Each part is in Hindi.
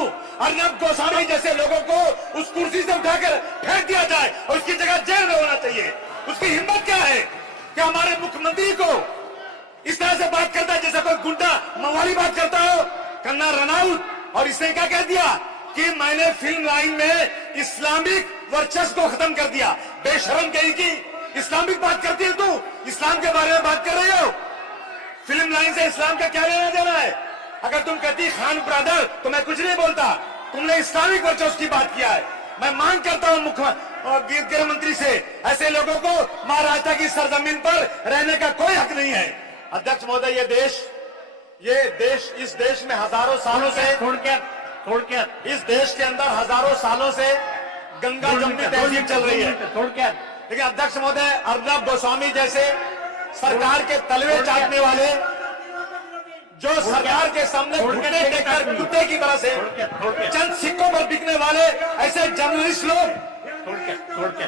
हूं अर्नब गोस्वामी जैसे लोगों को उस कुर्सी से उठाकर फेंक दिया जाए और उसकी जगह जेल में होना चाहिए। उसकी हिम्मत क्या है कि हमारे मुख्यमंत्री को इस तरह से बात करता है जैसे कोई गुंडा मवाली बात करता हो, कंगना रनौत। और इसने क्या कह दिया कि मैंने फिल्म लाइन में इस्लामिक वर्चस्व को खत्म कर दिया। बेशरम कही कि इस्लामिक बात करती है, तू इस्लाम के बारे में बात कर रही हो। फिल्म लाइन से इस्लाम का क्या लेना देना है? अगर तुम कहती खान ब्रदर तो मैं कुछ नहीं बोलता, तुमने इस्लामिक वर्चस्व की बात किया है। मैं मांग करता हूं मुख्यमंत्री गृह मंत्री से, ऐसे लोगों को महाराष्ट्र की सरजमीन पर रहने का कोई हक नहीं है। अध्यक्ष महोदय, ये देश इस देश में हजारों सालों से इस देश के अंदर हजारों सालों से गंगा जमुनी तहजीब चल रही है। लेकिन अध्यक्ष महोदय, अर्नब गोस्वामी जैसे सरकार के तलवे चाटने वाले, जो सरकार के सामने घुटने टेककर कुत्ते की तरह से चंद सिक्कों पर बिकने वाले ऐसे जर्नलिस्ट लोग,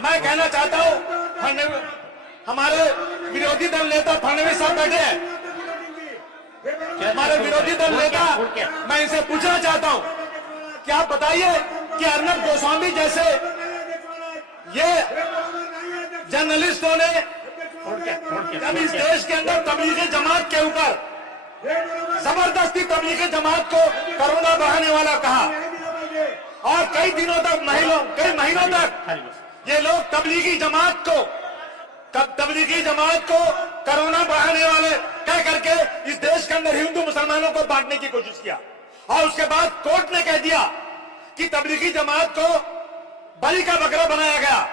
मैं कहना चाहता हूं, हमारे विरोधी दल नेता फडणवीस साहब बैठे हैं, हमारे विरोधी दल नेता, मैं इनसे पूछना चाहता हूं कि आप बताइए कि अर्नब गोस्वामी जैसे ये जर्नलिस्टों ने जब इस देश के अंदर तबलीगी जमात के ऊपर जबरदस्ती तबलीगी जमात को कोरोना बढ़ाने वाला कहा और कई दिनों तक कई महीनों तक ये लोग तबलीगी जमात को कोरोना बढ़ाने वाले कह करके इस देश के अंदर हिंदू मुसलमानों को बांटने की कोशिश किया। और उसके बाद कोर्ट ने कह दिया कि तबलीगी जमात को बलि का बकरा बनाया गया।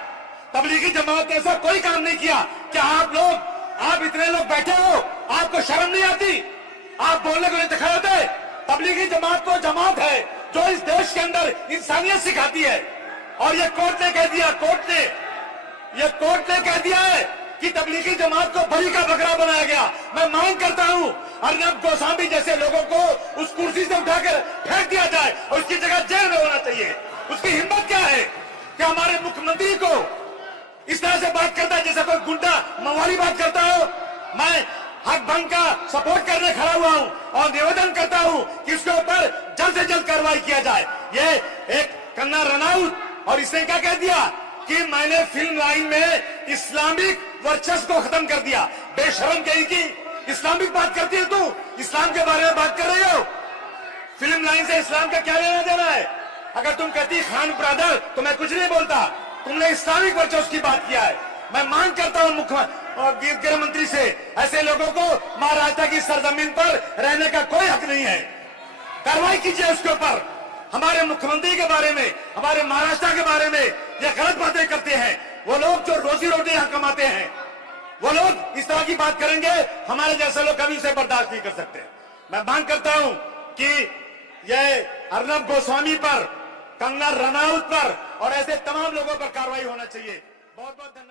तबलीगी जमात ने ऐसा कोई काम नहीं किया। क्या आप इतने लोग बैठे हो, आपको शर्म नहीं आती? आप बोलने को नहीं दिखाए होते? तबलीगी जमात को जमात है जो इस देश के अंदर इंसानियत सिखाती है। और ये कोर्ट ने कह दिया है कि तबलीगी जमात को बलि का बकरा बनाया गया। मैं मांग करता हूं अर्नब गोस्वामी जैसे लोगों को उस कुर्सी से उठाकर फेंक दिया जाए और उसकी जगह जेल में होना चाहिए। उसकी हिम्मत क्या है कि हमारे मुख्यमंत्री को इस तरह से बात करता है जैसे कोई गुंडा मवाली बात करता हो। मैं हक भंग का सपोर्ट करने खड़ा हुआ हूं और निवेदन करता हूं कि उसके ऊपर जल्द से जल्द कार्रवाई किया जाए। ये एक कंगना रनौत और इसने क्या कह दिया कि मैंने फिल्म लाइन में इस्लामिक वर्चस्व को खत्म कर दिया। बेशरम कही कि इस्लामिक बात करती है, तू इस्लाम के बारे में बात कर रही हो। फिल्म लाइन से इस्लाम का क्या लेना देना है? अगर तुम कहती खान ब्रदर तो मैं कुछ नहीं बोलता, तुमने इस्लामिक वर्चस्व की बात किया है। मैं मांग करता हूं मुख्यमंत्री गृह मंत्री से, ऐसे लोगों को महाराष्ट्र की सरजमीन पर रहने का कोई हक नहीं है। कार्रवाई कीजिए उसके ऊपर। हमारे मुख्यमंत्री के बारे में, हमारे महाराष्ट्र के बारे में ये गलत बातें करते हैं। वो लोग जो रोजी रोटी यहां कमाते हैं, वो लोग इस तरह की बात करेंगे, हमारे जैसे लोग कभी उसे बर्दाश्त नहीं कर सकते। मैं मांग करता हूं कि ये अर्नब गोस्वामी पर, कंगना रनौत पर और ऐसे तमाम लोगों पर कार्रवाई होना चाहिए। बहुत बहुत धन्यवाद।